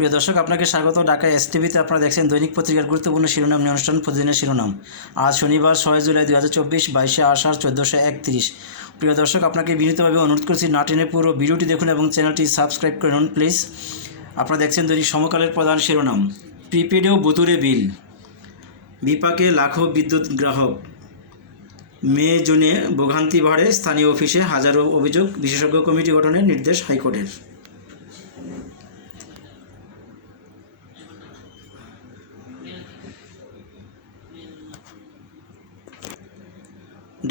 প্রিয় দর্শক, আপনাকে স্বাগত। ঢাকা এস টিভিতে আপনারা দেখছেন দৈনিক পত্রিকার গুরুত্বপূর্ণ শিরোনাম, নিয়ে অনুষ্ঠান, প্রতিদিনের শিরোনাম। আজ শনিবার, ছয় জুলাই দু হাজার চব্বিশ, বাইশে আষাঢ় চোদ্দোশো একত্রিশ। প্রিয় দর্শক, আপনাকে বিনীতভাবে অনুরোধ করছি, না টেনে পুরো ভিডিওটি দেখুন এবং চ্যানেলটি সাবস্ক্রাইব করে করুন প্লিজ। আপনারা দেখছেন দৈনিক সমকালের প্রধান শিরোনাম প্রিপেডেও বুতুরে বিল। বিপাকে লাখো বিদ্যুৎ গ্রাহক। মে জুনে ভোগান্তি বাড়ে, স্থানীয় অফিসে হাজারো অভিযোগ, বিশেষজ্ঞ কমিটি গঠনের নির্দেশ হাইকোর্টের।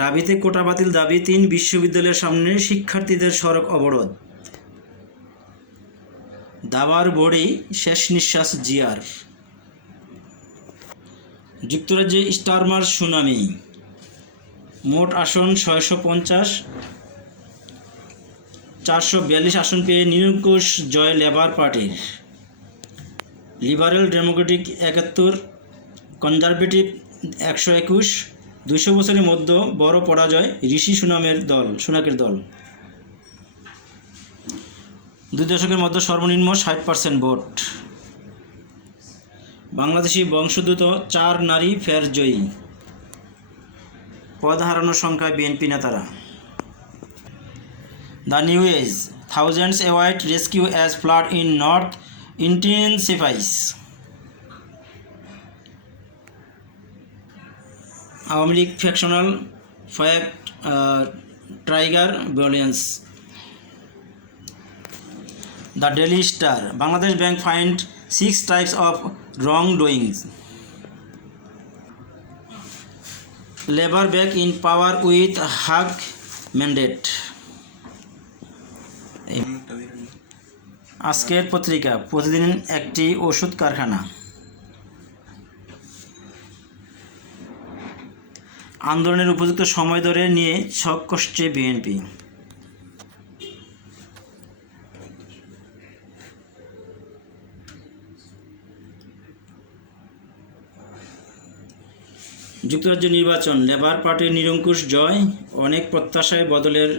দাবিতে কোটা বাতিল দাবি তিন বিশ্ববিদ্যালয়ের সামনে শিক্ষার্থীদের সড়ক অবরোধ। দাবার বোর্ডেই শেষ নিঃশ্বাস জিয়ার। যুক্তরাজ্যে স্টারমার সুনামি। মোট আসন ছয়শো পঞ্চাশ। চারশো বিয়াল্লিশ আসন পেয়ে নিরঙ্কুশ জয় লেবার পার্টির। লিবারেল ডেমোক্রেটিক একাত্তর, কনজারভেটিভ একশো একুশ। দুশো বছরের মধ্যে বড় পরাজয় ঋষি সুনামের দল, সুনাকের দল। দুই দশকের মধ্যে সর্বনিম্ন ষাট পার্সেন্ট ভোট। বাংলাদেশি বংশোদ্ভূত চার নারী ফের জয়ী। পদ হারানোর সংখ্যায় বিএনপি নেতারা। The New Age, thousands await rescue as flood in north intensifies. Awami League factional fire trigger violence the Daily Star Bangladesh Bank find six types of wrongdoings Labour back in power with huge mandate Ajker Patrika প্রতিদিন একটি ওষুধ কারখানা। আন্দোলনের উপযুক্ত সময় ধরে নিয়ে ছক কষছে বিএনপি। যুক্তরাজ্য নির্বাচন, লেবার পার্টির নিরঙ্কুশ জয়, অনেক প্রত্যাশায় বদলের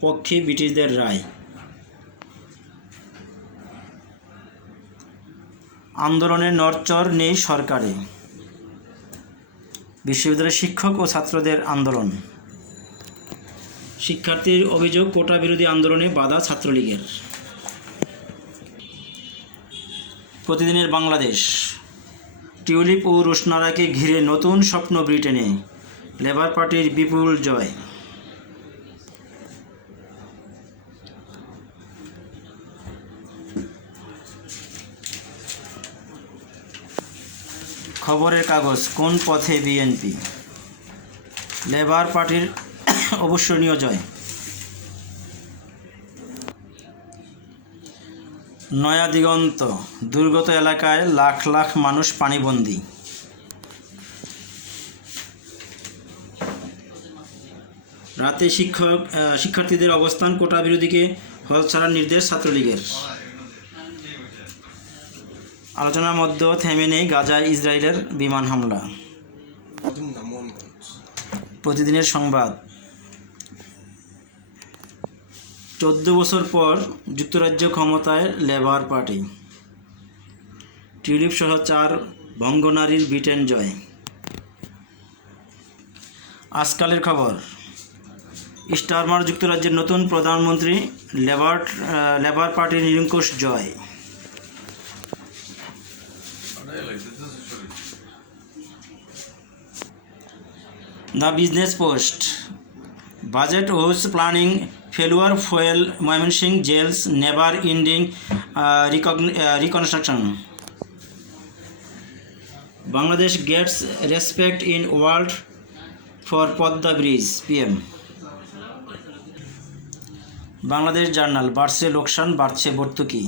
পক্ষে ব্রিটিশদের রায়। আন্দোলনের নড়চড় নেই সরকারে। বিশ্ববিদ্যালয়ের শিক্ষক ও ছাত্রদের আন্দোলন। শিক্ষার্থীর অভিযোগ কোটা বিরোধী আন্দোলনে বাধা ছাত্রলীগের। প্রতিদিনের বাংলাদেশ। টিউলিপ ও রোশনারাকে ঘিরে নতুন স্বপ্ন ব্রিটেনে। লেবার পার্টির বিপুল জয়। খবরের কাগজ, কোন পথে বিএনপি? লেবার পার্টির অবশ্যনীয় জয়। নয়া দিগন্ত, দুর্গত এলাকায় লাখ লাখ মানুষ পানিবন্দী। রাতে শিক্ষক শিক্ষার্থীদের অবস্থান, কোটা বিরোধীকে হল ছাড়ার নির্দেশ ছাত্রলীগের। আলোচনার মধ্যে থেমে নেই গাজায় ইসরায়েলের বিমান হামলা। প্রতিদিনের সংবাদ। চোদ্দ বছর পর যুক্তরাজ্য ক্ষমতায় লেবার পার্টি। টিউলিপ সহ চার ভঙ্গনারীর ব্রিটেন জয়। আজকালের খবর স্টারমার যুক্তরাজ্যের নতুন প্রধানমন্ত্রী লেবার লেবার পার্টির নিরঙ্কুশ জয়। The Business Post. Budget house planning failure fuel Mymensingh jails never ending reconstruction. Bangladesh gets respect in world for Padma Bridge, PM. Bangladesh Journal, বাড়ছে লোকসান, বাড়ছে ভর্তুকি।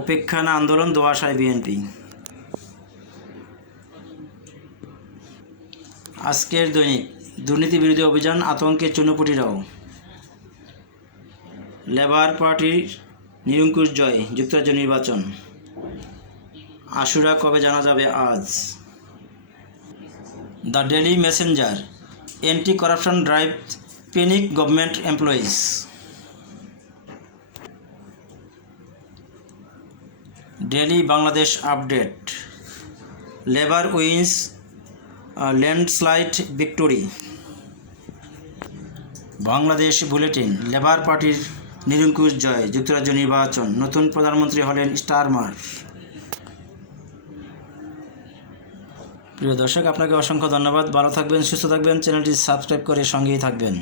অপেক্ষা না আন্দোলন, দোয়াশায় বিএনপি। আজকের দৈনিক দুর্নীতি বিরোধী অভিযান আতঙ্কে চুনোপুটিরাও। লেবার পার্টির নিরঙ্কুশ জয়, যুক্তরাজ্য নির্বাচন। আশুরা কবে জানা যাবে আজ? The Daily Messenger anti corruption drive panic government employees. Daily Bangladesh Update. Labour wins landslide victory. Bangladesh Bulletin, Labour পার্টির নিরঙ্কুশ জয়, যুক্তরাজ্য নির্বাচন, নতুন প্রধানমন্ত্রী হলেন স্টারমার প্রিয় দর্শক, আপনাকে অসংখ্য ধন্যবাদ। ভালো থাকবেন, সুস্থ থাকবেন, চ্যানেলটি সাবস্ক্রাইব করে সঙ্গেই থাকবেন।